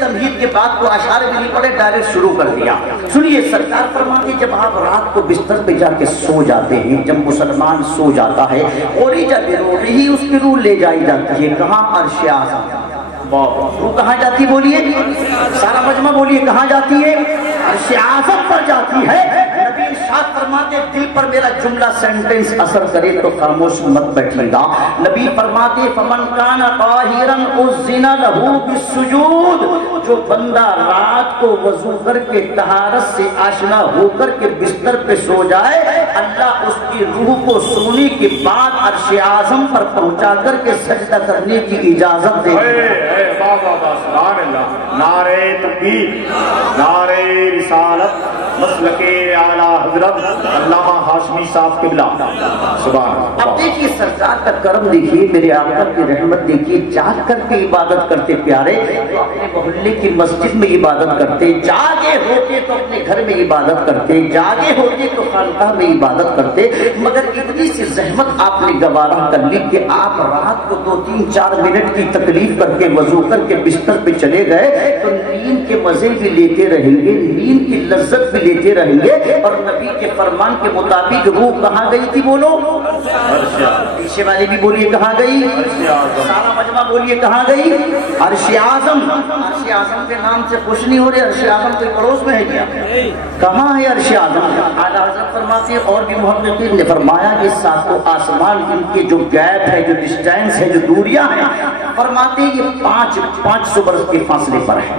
تمہید کے بعد کو اشعار بھی نہیں پڑے، ڈائریکٹ شروع کر دیا۔ سنیے سرکار فرماتے جب آپ رات کو بستر پہ جا کے سو جاتے ہیں، جب مسلمان سو جاتا ہے اور جب روحی اس کی روح لے جائی جاتی ہے کہاں؟ عرش اعظم۔ روح کہاں جاتی بولیے؟ سارا مجمع بولیے کہاں جاتی ہے؟ عرش اعظم پر جاتی ہے۔ نبی ارشاد فرماتے دل پر میرا جملہ سینٹنس اثر کرے تو خاموش مت بیٹھیے گا۔ نبی فرماتے فمن کان طاہرا اذن له بالسجود، جو بندہ رات کو وضو کر کے طہارت سے آشنا ہو کر کے بستر پہ سو جائے، اللہ اس کی روح کو سونے کے بعد عرش اعظم پر پہنچا کر کے سجدہ کرنے کی اجازت دے گا۔ سبحان اللہ، نعرہ تکبیر، نعرہ رسالت، مسلک اعلیٰ حضرت علامہ ہاشمی صاحب قبلہ، سبحان اللہ۔ اب دیکھیے سرکار کا کرم دیکھیے، میرے آقا کی رحمت دیکھیے، جاگ کر کے عبادت کرتے پیارے تو اپنے محلے کی مسجد میں عبادت کرتے، جاگے ہوتے تو اپنے گھر میں عبادت کرتے، جاگے ہوتے تو خانقاہ میں عبادت کرتے، مگر اتنی سی زحمت آپ نے گوارہ کر لی کہ آپ رات کو 2-3-4 منٹ کی تکلیف کر کے وضو کر کے بستر پہ چلے گئے تو نیند کے مزے بھی لیتے رہیں گے، نیند کی لذت بھی لیتے رہیں گے، اور نبی کے فرمان کے مطابق روح کہاں گئی تھی بولو؟ پیچھے والے بھی بولیے کہاں گئی؟ سارا مجمع بولیے کہاں گئی؟ عرش اعظم۔ عرش اعظم کے نام سے خوش نہیں ہو رہے، عرش اعظم کے پڑوس میں ہے کیا؟ کہاں ہے عرش اعظم؟ اعلیٰ حضرت فرماتے ہیں اور بھی محققین نے فرمایا کہ ساتوں آسمان ان کے جو گیپ ہے، جو ڈسٹینس ہے، جو دوریاں ہیں، فرماتے ہیں یہ 500 برس کے فاصلے پر ہے۔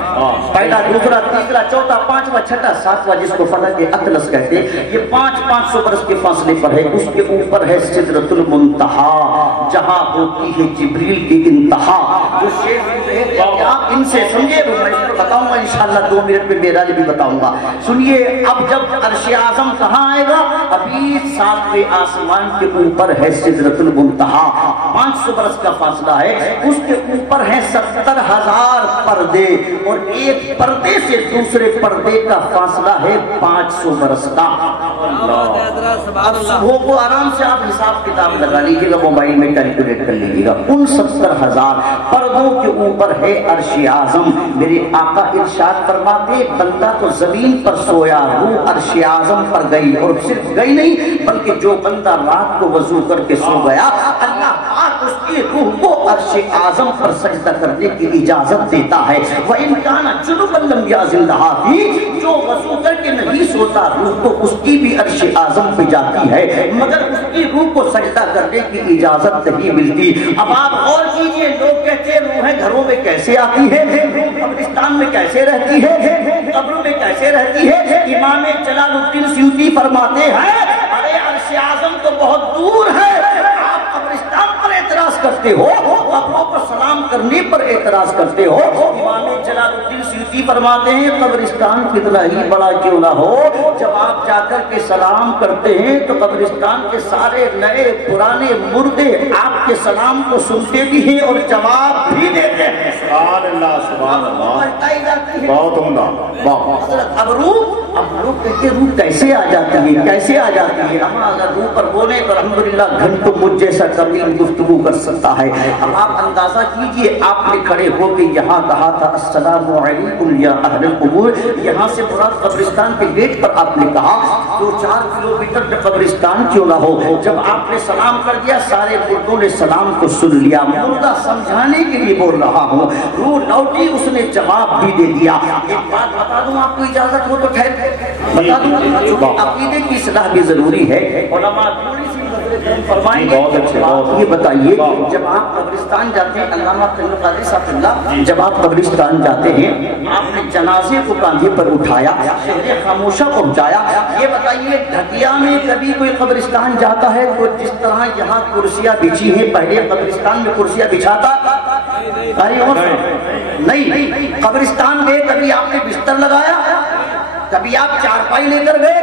پہلا، دوسرا، تیسرا، چوتھا، پانچواں، چھٹا، ساتواں، جس کو فلک اطلس کہتے ہیں، یہ 500 برس کے فاصلے پر ہے۔ اس کے اوپر ہے سدرۃ المنتہا، جہاں ہوتی ہے جبریل کی انتہا۔ جو شیخ آپ ان سے سمجھے، میں اس کو بتاؤں گا انشاءاللہ 2 منٹ میں میراج بھی بتاؤں گا۔ سنیے اب جب عرش اعظم کہاں آئے گا؟ ابھی 7ویں آسمان کے اوپر ہے سدرۃ المنتہا، 500 برس کا فاصلہ ہے، اس کے اوپر ہے 70,000 پردے، اور ایک پردے سے دوسرے پردے کا فاصلہ ہے 500 برس کا۔ اب صبح کو آرام سے آپ حساب کتاب لگا لیجیے گا، موبائل میں کیلکولیٹ کر لیجیے گا، ان 70,000 پردوں کے اوپر ہے عرش اعظم۔ میرے آقا ارشاد فرماتے بندہ تو زمین پر سویا، روح عرش اعظم پر گئی، اور صرف گئی نہیں بلکہ جو بندہ رات کو وضو کر کے سو گیا، اللہ پاک اس کی روح کو عرش اعظم پر سجدہ کرنے کی اجازت دیتا ہے۔ وَإِنْ كَانَ جُنُبًا لَمْ يَعْزِلْ لَهَا، جو وضو کر کے نہیں سوتا روح تو اس کی بھی عرش اعظم پہ جاتی ہے، مگر اس کی روح کو سجدہ کرنے کی اجازت نہیں ملتی۔ اب آپ غور کیجئے، لوگ کہتے ہیں روحیں گھروں میں کیسے آتی ہے، قبرستان میں کیسے رہتی ہے، قبر میں کیسے رہتی ہے؟ امام جلال الدین سیوطی فرماتے ہیں ارے عرش اعظم تو بہت دور ہے، آپ قبرستان پر اعتراض کرتے ہو، قبروں پر سلام کرنے پر اعتراض کرتے ہو۔ امام جلال الدین سیوطی فرماتے ہیں قبرستان کتنا ہی بڑا کیوں نہ ہو، جب آپ جا کر کے سلام کرتے ہیں تو قبرستان کے سارے نئے پرانے مردے آپ کے سلام کو سنتے بھی ہیں اور جواب بھی دیتے ہیں۔ سبحان اللہ، سبحان اللہ، بہت عمدہ۔ حضرت اب روح کہتے ہیں روح کیسے آ جاتی ہے، کیسے آ جاتی ہے؟ ہم اگر روح پر بولے تو الحمدللہ گھنٹوں مجھ جیسا کبھی گفتگو کر سکتا ہے۔ اب آپ اندازہ کیجئے، آپ نے کھڑے ہو کے یہاں کہا تھا السلام علیکم یا اہل القبور، یہاں سے مراد قبرستان کے گیٹ پر آپ نے کہا 2-4 کلومیٹر قبرستان کیوں نہ ہو، جب آپ نے سلام کر دیا سارے مردوں نے سلام کو سن لیا، مردہ سمجھانے کے لیے بول رہا ہوں، روح لوٹی اس نے جواب بھی دے دیا۔ ایک بات بتا دوں آپ کو اجازت ہو تو ٹھہر بتا دوں، عقیدے کی اصلاح بھی ضروری ہے، علماء تھوڑی سی فرمائیں گے۔ یہ بتائیے جب آپ قبرستان جاتے ہیں، علامہ قادری صاحب اللہ، جب آپ قبرستان جاتے ہیں آپ نے جنازے کو کاندھے پر اٹھایا، شہر خاموشہ پہنچایا، یہ بتائیے ڈھکیا میں کبھی کوئی قبرستان جاتا ہے تو جس طرح یہاں کرسیاں بچھی ہیں پہلے قبرستان میں کرسیاں بچھاتا نہیں، قبرستان میں کبھی آپ نے بستر لگایا، کبھی آپ چارپائی لے کر گئے،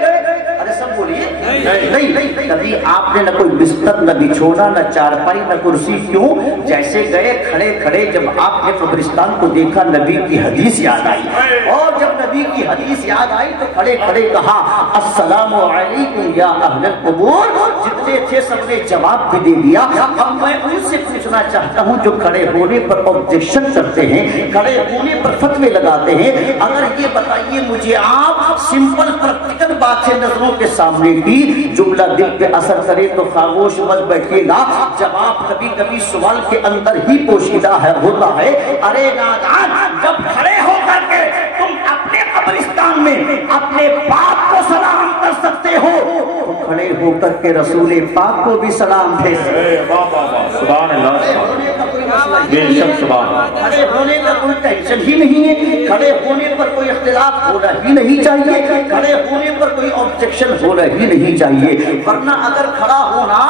ارے سب بولیے نہیں، کبھی آپ نے نہ کوئی بستر، نہ بچھونا، نہ چارپائی، نہ کرسی. کیوں؟ جیسے گئے کھڑے کھڑے جب آپ نے قبرستان کو دیکھا نبی کی حدیث یاد آئی، اور جب نبی کی حدیث یاد آئی تو کھڑے کھڑے کہا السلام علیکم یا اہل القبور. جتنے تھے سب نے جواب بھی دے دیا. اب میں ان سے پوچھنا چاہتا ہوں جو کھڑے ہونے پر آبجیکشن کرتے ہیں، کھڑے ہونے پر فتوے لگاتے ہیں، اگر یہ بتائیے مجھے آپ سمپل پریکٹیکل بات سے نظروں کے سامنے کی جملہ دل پہ اثر کرے تو خاموش مت بیٹھیے گا. جواب کبھی کبھی سوال کے اندر ہی پوشیدہ ہے ہوتا ہے. ارے نادان، جب کھڑے ہو کر کے تم اپنے قبرستان میں اپنے باپ کو سلام کر سکتے ہو تو کھڑے ہو کر کے رسول پاک کو بھی سلام بھیج سکتے ہو. سبحان اللہ، بے شک سبحان اللہ. کھڑے ہونے کا کوئی ٹینشن ہی نہیں ہے، کھڑے ہونے پر کوئی اختلاف ہونا ہی نہیں چاہیے، کھڑے ہونے پر کوئی آبجیکشن ہونا ہی نہیں چاہیے. ورنہ اگر کھڑا ہونا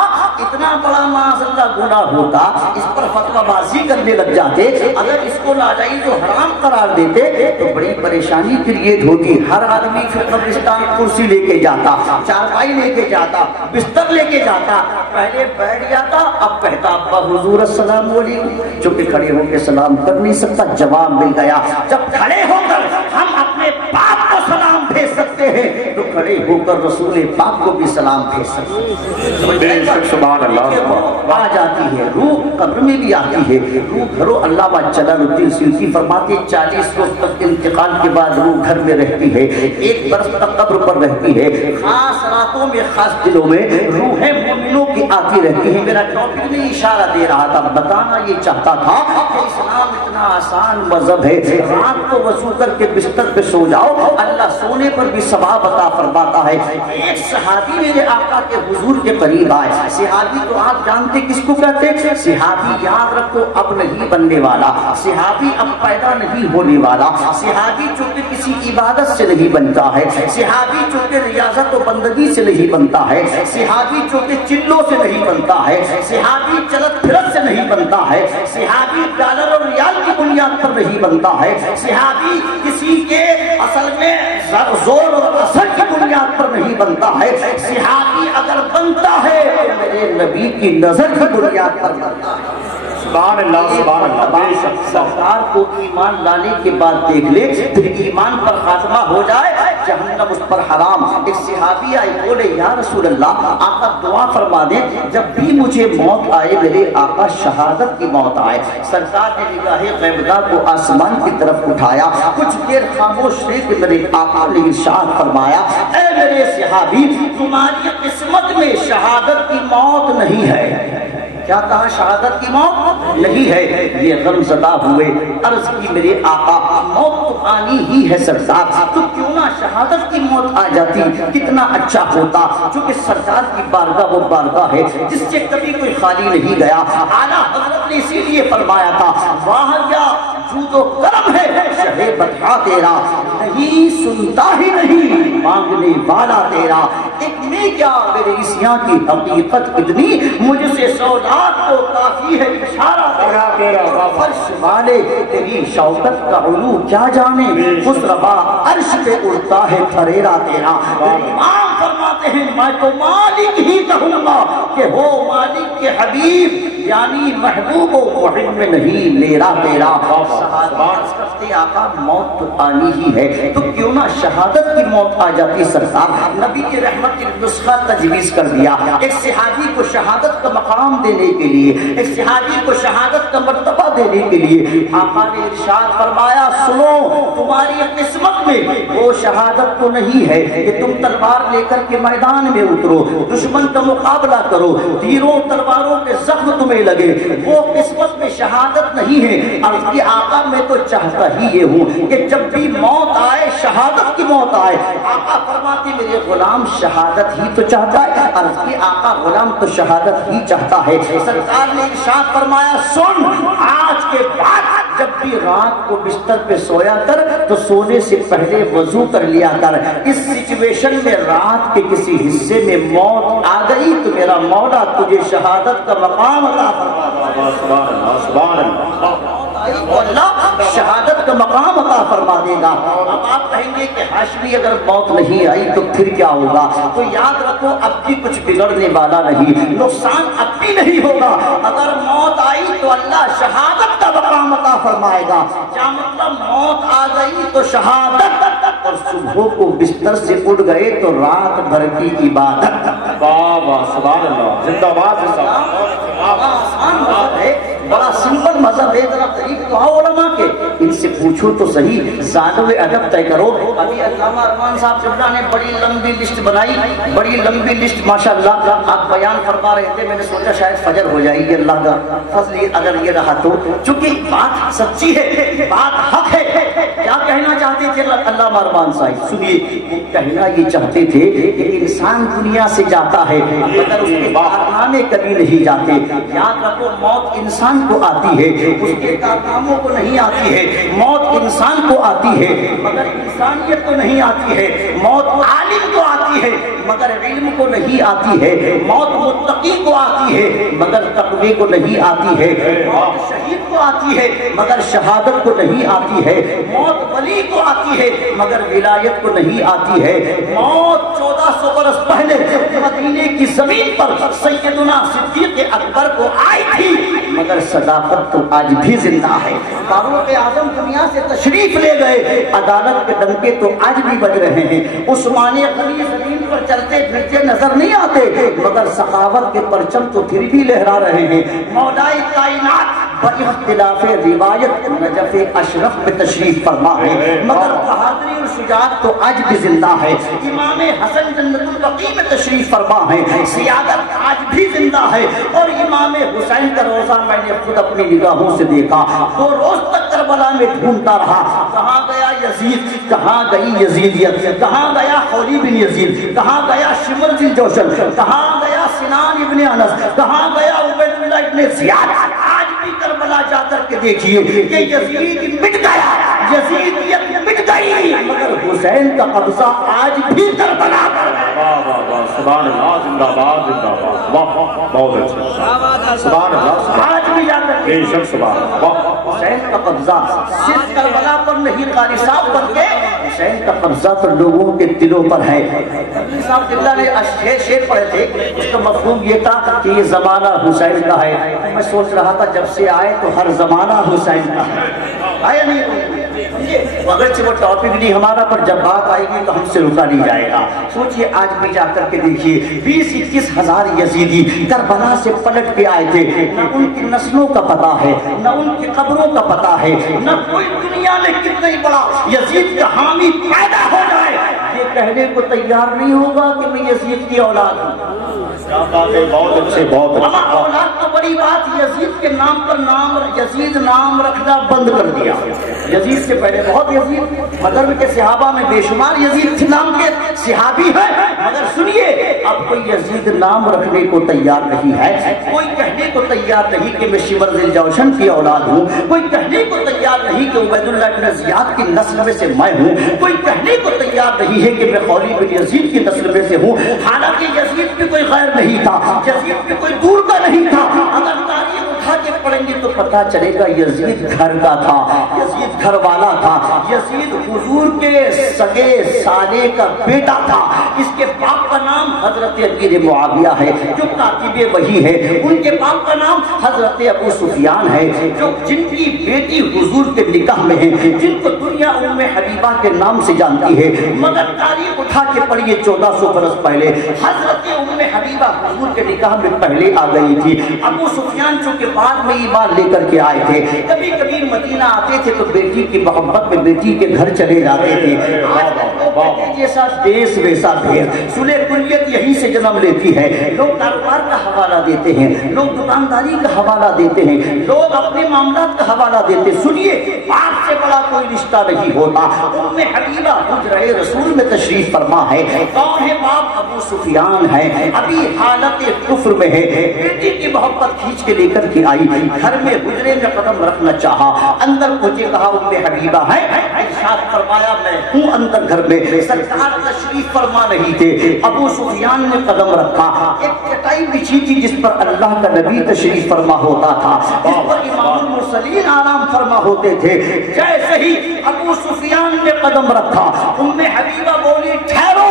اتنا بڑا معاذ اللہ گناہ ہوتا، اس پر فتویٰ بازی کرنے لگ جاتے، اگر اس کو ناجائز و حرام قرار دیتے تو بڑی پریشانی کریٹ ہوتی. ہر آدمی پھر قبرستان کرسی لے کے جاتا، چارپائی لے کے جاتا، بستر لے کے جاتا، پہلے بیٹھ جاتا، اب کہتا ابا حضور السلام علیکم. چونکہ کھڑے ہو کے سلام کر نہیں سکتا، جواب مل گیا. جب کھڑے ہو کر ہم اپنے باپ کو سلام بھیج سکتے ہیں تو کھڑے ہو کر رسول پاک کو بھی سلام بھیج سکتے ہیں. سبحان اللہ. آ جاتی ہے روح، قبر میں بھی آتی ہے روح. گھروں علامہ جلال الدین سیوطی فرماتے 40 روز تک انتقال کے بعد روح گھر میں رہتی ہے، 1 برس تک قبر پر رہتی ہے. خاص راتوں میں، خاص دنوں میں روحیں مومنوں کی آتی رہتی ہیں. میرا ٹاپک میں اشارہ دے رہا تھا، بتانا یہ چاہتا تھا کہ اسلام اتنا آسان مذہب ہے. رات کو وضو کر کے بستر پہ سو جاؤ، اللہ سونے پر بھی ثواب عطا فرماتا ہے. ایک صحابی میرے آقا کے حضور کے قریب آئے. صحابی تو آپ جانتے کس کو کہتے ہیں؟ صحابی یاد رکھو اب نہیں بننے والا، صحابی اب پیدا نہیں ہونے والا. صحابی چونکہ کسی عبادت سے نہیں بنتا ہے، صحابی چونکہ ریاضت و بندگی سے نہیں بنتا ہے، صحابی چونکہ چلوں سے نہیں بنتا ہے، صحابی چلت پھرت سے نہیں بنتا ہے، صحابی ڈالر اور ریال کی بنیاد پر نہیں بنتا ہے، صحابی کسی کے اصل میں زور اور اثر کی بنیاد پر نہیں بنتا ہے. صحابی اگر بنتا ہے تو میرے نبی کی نظر کی بنیاد پر بنتا ہے. سبحان اللہ، سبحان اللہ. سرکار کو ایمان لانے کے بعد دیکھ لے، پھر ایمان پر خاتمہ ہو جائے، جہنم اس پر حرام. ایک صحابی آئے بولے یا رسول اللہ آقا دعا فرما دیں جب بھی مجھے موت آئے میرے آقا شہادت کی موت آئے. سرکار نے نگاہ غیبدار کو آسمان کی طرف اٹھایا، کچھ دیر خاموش رہے کہ میرے آقا نے ارشاد فرمایا اے میرے صحابی تمہاری قسمت میں شہادت کی موت نہیں ہے. کیا کہا؟ شہادت کی موت نہیں ہے. یہ غم زدہ ہوئے، عرض کی میرے آقا موت تو آنی ہی ہے سرکار، تو کیوں نہ شہادت کی موت آ جاتی، کتنا اچھا ہوتا. چونکہ سرکار کی بارگاہ وہ بارگاہ ہے جس سے کبھی کوئی خالی نہیں گیا. اعلیٰ حضرت نے اسی لیے فرمایا تھا واہ کیا جود و کرم ہے شہ بطحا تیرا، نہیں سنتا ہی نہیں مانگنے والا تیرا. ایک میں کیا میرے اسیاں کی حقیقت اتنی، مجھ سے سودات کو کافی ہے اشارہ تیرا. فرش والے تیری شوکت کا علو کیا جانے، اس ربا عرش پہ اڑتا ہے پھریرا تیرا. امام فرماتے ہیں میں تو مالک ہی کہوں گا کہ ہو مالک کے حبیب، یعنی محبوب و محب میں نہیں میرا تیرا. کرتے آقا موت تو آنی ہی ہے، تو کیوں نہ شہادت کی موت آ جاتی. سرکار نبی کی رحمت کی نسخہ تجویز کر دیا. ایک صحابی کو شہادت کا مقام دینے کے لیے، ایک صحابی کو شہادت کا مرتبہ دینے کے لیے آقا نے ارشاد فرمایا سنو تمہاری قسمت میں وہ شہادت تو نہیں ہے کہ تم تلوار لے کر کے میدان میں اترو، دشمن کا مقابلہ کرو، تیروں تلواروں کے زخم تمہیں لگے، وہ قسمت میں شہادت نہیں ہے. عرض کی آقا میں تو چاہتا ہی یہ ہوں کہ جب بھی موت آئے شہادت کی موت آئے. آقا فرماتے میرے غلام شہادت ہی تو چاہتا ہے. عرض کی آقا غلام تو شہادت ہی چاہتا ہے. سرکار نے ارشاد فرمایا سن آج کے بعد جب بھی رات کو بستر پہ سویا کر تو سونے سے پہلے وضو کر لیا کر. اس سچویشن میں رات کے کسی حصے میں موت آ گئی تو میرا مولا تجھے شہادت کا مقام عطا فرما. سبحان اللہ، سبحان اللہ. اللہ شہادت کا مقام عطا فرما دے گا۔ اب آپ کہیں گے کہ ہاشمی اگر موت نہیں آئی تو پھر کیا ہوگا؟ تو یاد رکھو اب بھی کچھ بگڑنے والا نہیں، نقصان اب بھی نہیں ہوگا۔ اگر موت آئی تو اللہ شہادت کا مقام عطا فرمائے گا۔ کیا مطلب؟ موت آ گئی تو شہادت، اور صبح کو بستر سے اٹھ گئے تو رات بھر کی عبادت۔ واہ واہ سبحان اللہ، زندہ باد آسان مذہب ہے، بڑا سمپل مذہب ہے، ذرا قریب تو آؤ علماء کے، ان سے پوچھو تو صحیح، زاد و ادب طے کرو۔ ابھی علامہ ارمان صاحب قبلہ نے بڑی لمبی لسٹ بنائی، بڑی لمبی لسٹ ماشاءاللہ آپ بیان فرما رہے تھے، میں نے سوچا شاید فجر ہو جائے گی، اللہ کا فضل اگر یہ رہا تو، چونکہ بات سچی ہے، بات حق ہے۔ کیا کہنا چاہتے تھے علامہ ارمان صاحب؟ سنیے، وہ کہنا یہ چاہتے تھے کہ انسان دنیا سے جاتا ہے مگر اس کے کارنامے کبھی نہیں جاتے۔ یاد رکھو موت انسان کو آتی ہے، اس کے کارناموں کو نہیں آتی ہے۔ موت انسان کو آتی ہے مگر انسانیت کو نہیں آتی ہے۔ موت عالم کو آتی ہے مگر علم کو نہیں آتی ہے۔ موت متقی کو آتی ہے مگر تقوی کو نہیں آتی ہے۔ موت شہید کو آتی ہے مگر شہادت کو نہیں آتی ہے۔ موت ولی کو آتی ہے مگر ولایت کو نہیں آتی ہے۔ موت 1400 برس پہلے مدینے کی زمین پر سیدنا صدیق اکبر کو آئی تھی مگر صداقت تو آج بھی زندہ ہے۔ فاروق اعظم دنیا سے تشریف لے گئے، عدالت کے ڈنکے تو آج بھی بج رہے ہیں۔ عثمان غنی زمین پر چلتے پھرتے نظر نہیں آتے مگر سخاوت کے پرچم تو پھر بھی لہرا رہے ہیں۔ مولائی کائنات باختلاف روایت نجف اشرف میں تشریف فرما ہے مگر بہادری اور شجاعت تو آج بھی زندہ ہے۔ امام حسن جنت البقیع میں تشریف فرما ہے، سیادت آج بھی زندہ ہے۔ اور امام حسین کا روزہ میں نے خود اپنی نگاہوں سے دیکھا، 2 روز تک کربلا میں ڈھونڈتا رہا، کہاں گیا یزید، کہاں گئی یزیدیت، کہاں گیا خولی بن یزید، کہاں گیا شمر بن جوشن، کہاں گیا سنان ابن انس، کہاں گیا عبید اللہ ابن زیاد۔ آج بھی کربلا جا کر کے دیکھیے کہ یزید مٹ گیا، یزیدیت مٹ گئی مگر حسین کا قبضہ آج بھی کربلا پر ہے۔ واہ واہ واہ سبحان اللہ، زندہ باد زندہ باد، واہ بہت اچھا سبحان اللہ، آج بھی جا کر بے شک سبحان اللہ، واہ حسین کا قبضہ صرف کربلا پر نہیں، قاری صاحب پر کے حسین کا قبضہ تو لوگوں کے دلوں پر ہے۔ قاری صاحب قبلہ نے شعر پڑھے تھے، اس کا مفہوم یہ تھا کہ یہ زمانہ حسین کا ہے۔ میں سوچ رہا تھا جب سے آئے تو ہر زمانہ حسین کا ہے، آیا نہیں؟ اگرچہ وہ ٹاپک نہیں ہمارا، پر جب بات آئے گی تو ہم سے رکا نہیں جائے گا۔ سوچئے آج بھی جا کر کے دیکھیے 20-21 ہزار یزیدی کربلا سے پلٹ کے آئے تھے، نہ ان کی نسلوں کا پتہ ہے، نہ ان کی قبروں کا پتہ ہے، نہ کوئی دنیا میں کتنا ہی بڑا یزید کا حامی پیدا ہو جائے یہ کہنے کو تیار نہیں ہوگا کہ میں یزید کی اولاد ہوں۔ کیا بات ہے، بہت اچھے بہت اما اچھے۔ اولاد تو بڑی بات، یزید کے نام پر یزید نام رکھنا بند کر دیا۔ یزید سے پہلے بہت یزید، مغرب کے صحابہ میں بے شمار یزید نام کے صحابی ہیں، مگر سنیے اب کوئی یزید نام رکھنے کو تیار نہیں ہے، کوئی کہنے کو تیار نہیں کہ میں شمر ذی الجوشن کی اولاد ہوں، کوئی کہنے کو تیار نہیں کہ عبید اللہ بن زیاد کی نسل میں سے میں ہوں، کوئی کہنے کو تیار نہیں ہے کہ میں خولی بن یزید کی نسل میں سے ہوں۔ حالانکہ یزید بھی کوئی غیر نہیں تھا، یزید بھی کوئی دور کا نہیں تھا۔ اگر تاریخ اٹھا کے پڑھیں گے تو پتہ چلے گا یزید گھر کا تھا، یزید گھر والا تھا، یزید حضور کے سگے سالے کا بیٹا تھا۔ اس کے باپ کا نام حضرت امیر معاویہ ہے جو کاتب وحی ہے، ان کے باپ کا نام حضرت ابو سفیان ہے جو جن کی بیٹی حضور کے نکاح میں ہے، جن کو دنیا ام حبیبہ کے نام سے جانتی ہے۔ مگر تاریخ اٹھا کے پڑھیے 1400 برس پہلے حضرت ام حبیبہ حضور کے نکاح میں پہلے آ گئی تھی۔ ابو سفیان چونکہ بعد میں ایمان لے کر کے آئے تھے، کبھی کبھی مدینہ آتے تھے تو بیٹی کی محبت میں بیٹی کے گھر چلے جاتے تھے۔ آج کل تو بیٹے جیسا دیس ویسا بھیر، سلح کلیت یہیں سے جنم لیتی ہے۔ لوگ کاروبار کا حوالہ دیتے ہیں، لوگ دکانداری کا حوالہ دیتے ہیں، لوگ اپنے معاملات کا حوالہ دیتے ہیں۔ سنیے باپ سے بڑا کوئی رشتہ نہیں ہوتا۔ ام حبیبہ حجرہ رسول میں تشریف فرما ہے، کون ہے باپ؟ ابو سفیان ہے، ابھی حالت کفر میں ہے، بیٹی کی محبت کھینچ کے لے کر کے آئی، گھر میں حجرے میں قدم رکھنا چاہا، اندر مجھے کہا ام حبیبہ ہے، ارشاد فرمایا میں ہوں اندر گھر میں، سرکار تشریف فرما نہیں تھے۔ ابو سفیان نے قدم رکھا، ایک چٹائی بچھی تھی جس پر اللہ کا نبی تشریف فرما ہوتا تھا، جس پر امام المرسلین آرام فرما ہوتے تھے۔ جے جیسے ہی ابو سفیان نے قدم رکھا ام حبیبہ بولی ٹھہرو،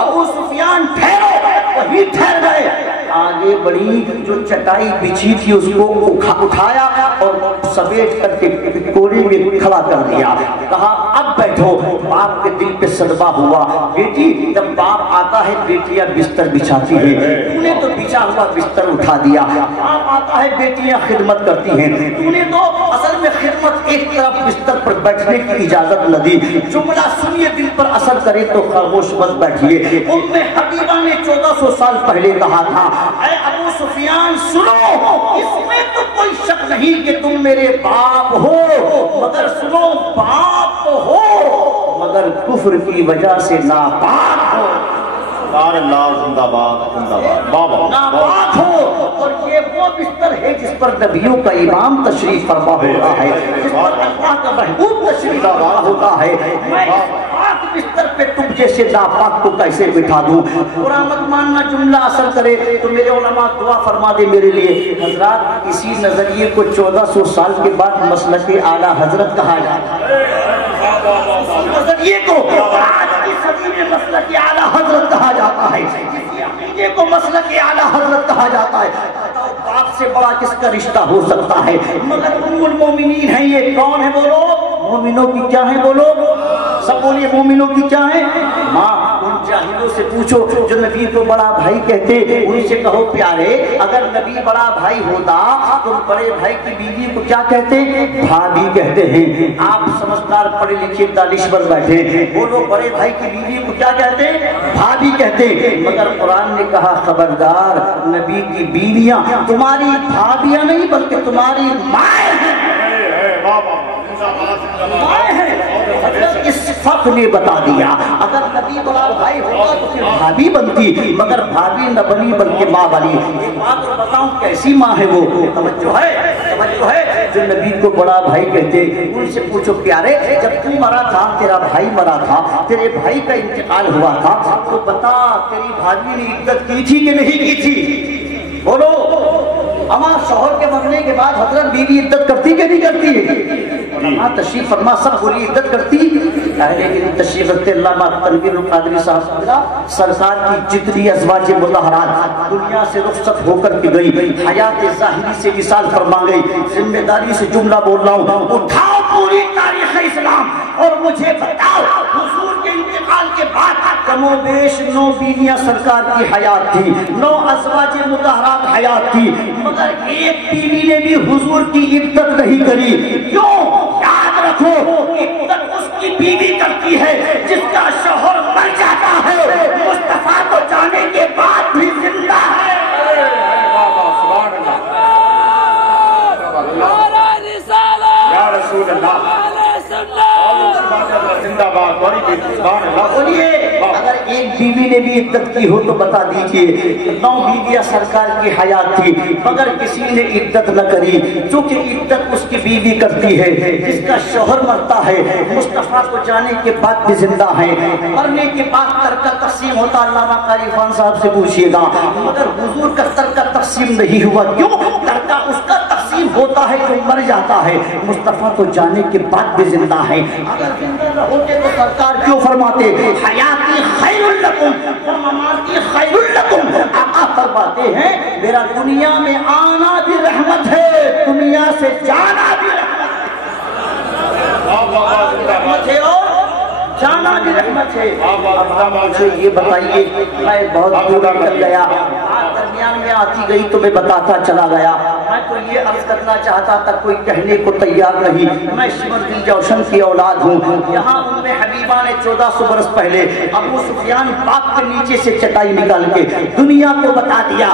ابو سفیان ٹھہرو، وہی ٹھہر گئے، آگے بڑی، جو چٹائی بچھی تھی اس کو اٹھایا اور سمیٹ کر کے کونے میں کھڑا کر دیا، کہا اب بیٹھو۔ باپ کے دل پہ صدمہ ہوا، بیٹی جب باپ آتا ہے بیٹیاں بستر بچھاتی ہیں، تو نے تو بچھا ہوا بستر اٹھا دیا، باپ آتا ہے بیٹیاں خدمت کرتی ہیں، تو نے تو اصل میں خدمت ایک طرف بستر پر بیٹھنے کی اجازت نہ دی، جملہ سنیے دل پر اثر کرے تو خاموش مت بیٹھیے۔ ام حبیبہ نے 1400 سال پہلے کہا تھا اے ابو سفیان سنو، اس میں تو کوئی شک نہیں کہ تم میرے باپ ہو، مگر سنو باپ تو ہو مگر کفر کی وجہ سے ناپاک ہو، اللہ زندہ باد زندہ باد بابا ناپاک ہو۔ اور یہ وہ بستر ہے جس پر نبیوں کا امام تشریف فرما ہوتا ہے، جس پر اللہ کا محبوب تشریف فرما ہوتا ہے، میں اس پاک بستر پہ تم جیسے ناپاک کو کیسے بٹھا دوں؟ برا مت ماننا، جملہ اثر کرے تو میرے علماء دعا فرما دے میرے لیے۔ حضرات اسی نظریے کو 1400 سال کے بعد مسلک اعلیٰ حضرت کہا جاتا ہے، نظریے کو آج کی صدی میں مسلک اعلیٰ حضرت کہا جاتا ہے، اسی عقیدے کو مسلک اعلیٰ حضرت کہا جاتا ہے۔ بتاؤ باپ سے بڑا کس کا رشتہ ہو سکتا ہے؟ مگر ام المومنین ہیں، یہ کون ہے بولو؟ مومنوں کی کیا ہے بولو؟ سب بولیے مومنوں کی کیا ہے؟ ماں۔ ان جاہلوں سے پوچھو جو نبی کو بڑا بھائی کہتے، ان سے کہو پیارے اگر نبی بڑا بھائی ہوتا تو بڑے بھائی کی بیوی کو کیا کہتے؟ بھابھی کہتے ہیں۔ آپ سمجھدار پڑھے لکھے دانشور بیٹھے، وہ لوگ بڑے بھائی کی بیوی کو کیا کہتے؟ بھابھی کہتے، مگر قرآن نے کہا خبردار، نبی کی بیویاں تمہاری بھابھیاں نہیں بلکہ تمہاری مائیں ہیں، مائیں ہیں۔ حضرت اس فرق نے بتا دیا، اگر نبی بڑا بھائی ہوگا تو پھر بھابھی بنتی، مگر بھابھی نہ بنی بلکہ ماں بنی۔ ایک بات اور بتاؤں کیسی ماں ہے وہ؟ توجہ ہے، جو نبی کو بڑا بھائی کہتے، ان سے پوچھو پیارے جب تو مرا تھا، تیرا بھائی مرا تھا، تیرے بھائی کا انتقال ہوا تھا، تو بتا تیری بھابھی نے عدت کی تھی کہ نہیں کی تھی؟ بولو اما، شوہر کے مرنے کے بعد حضرت بیوی عدت کرتی کہ نہیں کرتی؟ علماء تشریف فرما سب بولی عدت کرتی ہے، لیکن تشریف رکھتے علامہ تنویر القادری صاحب سرکار کی جتنی ازواج مطہرات دنیا سے رخصت ہو کر کے گئی، حیات ظاہری سے مثال فرما گئی۔ ذمہ داری سے جملہ بول رہا ہوں، اٹھاؤ پوری تاریخ اسلام اور مجھے بتاؤ حضور کے انتقال کے بعد کم و بیش 9 بیویاں سرکار کی حیات تھی، 9 ازواج مطہرات حیات تھی، مگر ایک بیوی نے بھی حضور کی عدت نہیں کری۔ کیوں؟ یاد رکھو عدت اس کی بیوی کرتی ہے جس کا شوہر مر جاتا ہے، مصطفیٰ کو جانے کے بعد بھی زندہ ہے۔ یا رسول اللہ زندہ باد بولیے اگر ایک بیوی نے بھی عدت کی ہو تو بتا دیجئے۔ 9 بیویاں سرکار کی حیات تھی مگر کسی نے عدت نہ کری، چونکہ عدت اس کی بیوی کرتی ہے جس کا شوہر مرتا ہے، مصطفیٰ کو جانے کے بعد بھی زندہ ہے، مرنے کے بعد ترکہ تقسیم ہوتا، علامہ قاری خان صاحب سے پوچھئے گا، مگر حضور کا ترکہ تقسیم نہیں ہوا، کیوں؟ ترکہ اس کا تقسیم ہوتا ہے جو مر جاتا ہے، مصطفیٰ کو جانے کے بعد بھی زندہ ہے۔ اگر زندہ نہ ہوتے تو سرکار کیوں فرماتے حیاتی خیر لکم و مماتی خیر لکم؟ آقا فرماتے ہیں میرا دنیا میں آنا بھی رحمت ہے، دنیا سے جانا بھی رحمت ہے اور جانا بھی رحمت ہے۔ اب مجھے یہ بتائیے، میں بہت دور نکل گیا، بات درمیان میں آتی گئی تو میں بتاتا چلا گیا، میں تو یہ عرض کرنا چاہتا تھا کوئی کہنے کو تیار نہیں، میں شمر دل جوشن کی اولاد ہوں۔ یہاں ام حبیبہ نے 1400 برس پہلے ابو سفیان باغ کے نیچے سے چٹائی نکال کے دنیا کو بتا دیا۔